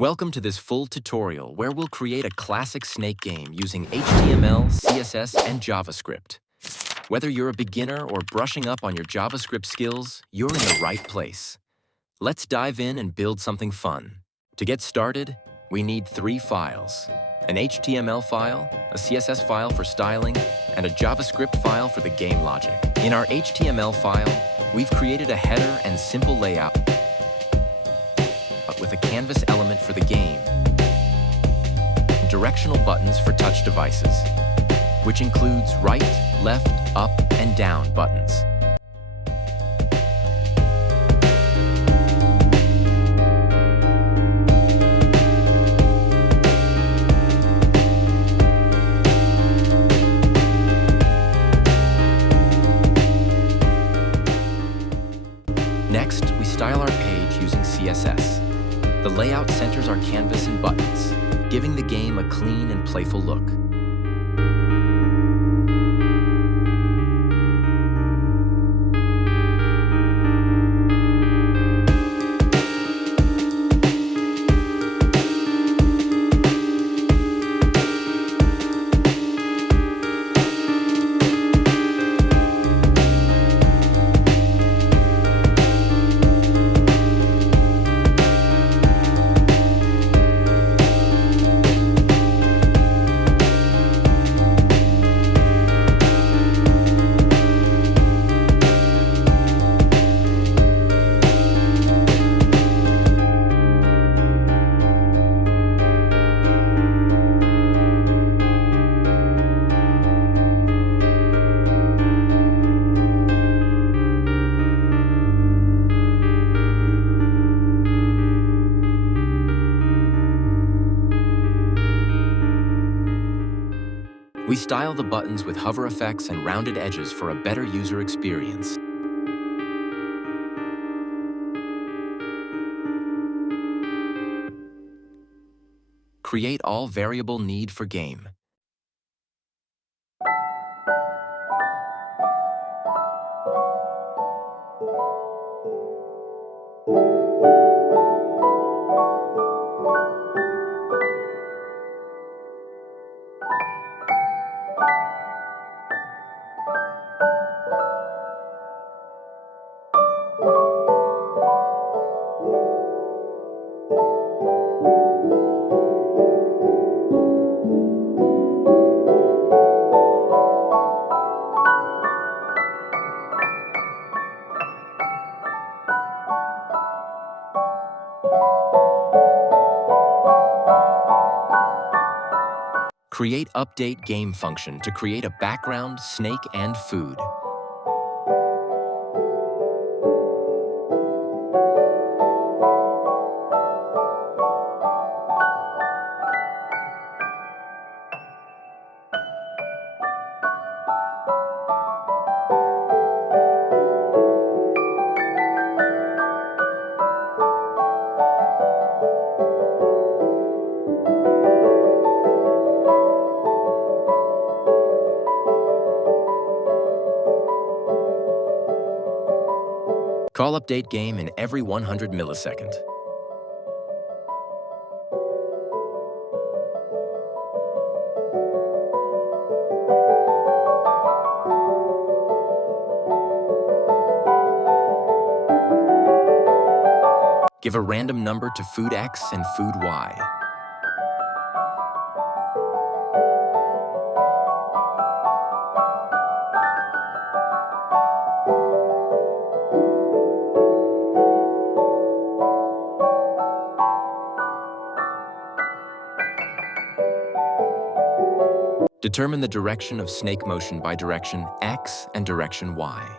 Welcome to this full tutorial where we'll create a classic snake game using HTML, CSS, and JavaScript. Whether you're a beginner or brushing up on your JavaScript skills, you're in the right place. Let's dive in and build something fun. To get started, we need 3 files: an HTML file, a CSS file for styling, and a JavaScript file for the game logic. In our HTML file, we've created a header and simple layout with a canvas element for the game, directional buttons for touch devices, which includes right, left, up, and down buttons. Next, we style our page using CSS. The layout centers our canvas and buttons, giving the game a clean and playful look. We style the buttons with hover effects and rounded edges for a better user experience. Create all variable need for game. Create update game function to create a background, snake, and food. Call update game in every 100 millisecond. Give a random number to food X and food Y. Determine the direction of snake motion by direction X and direction Y.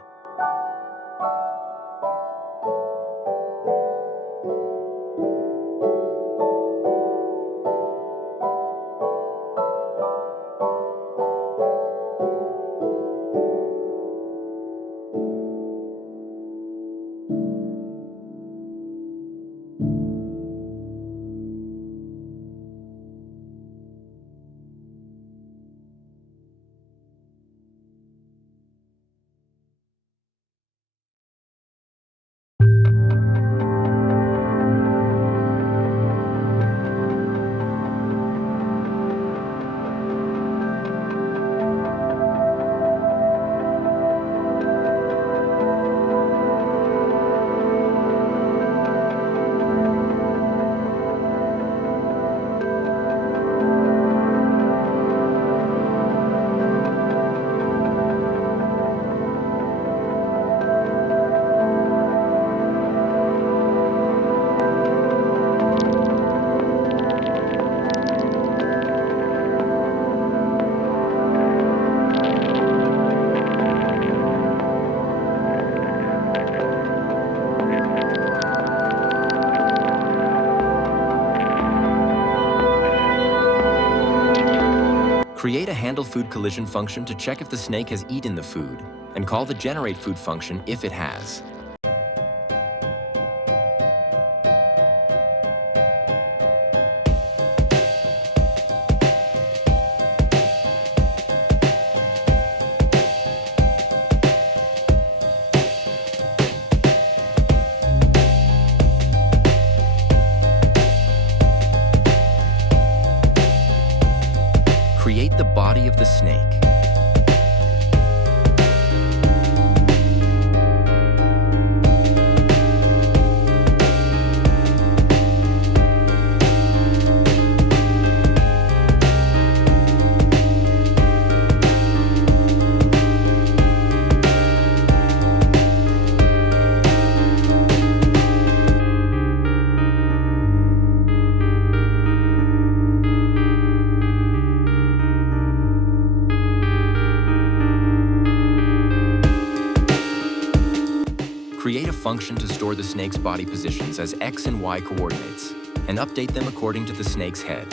Create a handle food collision function to check if the snake has eaten the food, and call the generate food function if it has. Create the body of the snake. Create a function to store the snake's body positions as X and Y coordinates, and update them according to the snake's head.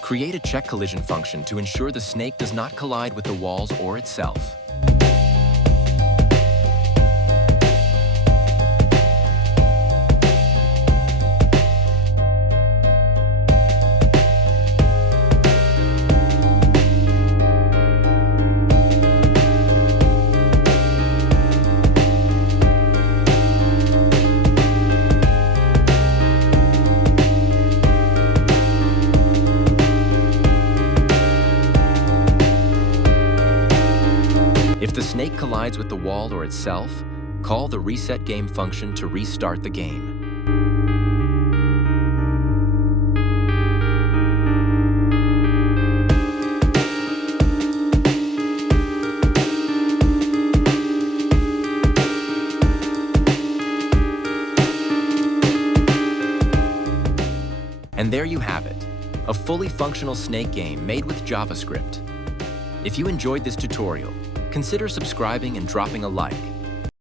Create a check collision function to ensure the snake does not collide with the walls or itself. If the snake collides with the wall or itself, call the reset game function to restart the game. And there you have it, a fully functional snake game made with JavaScript. If you enjoyed this tutorial, consider subscribing and dropping a like.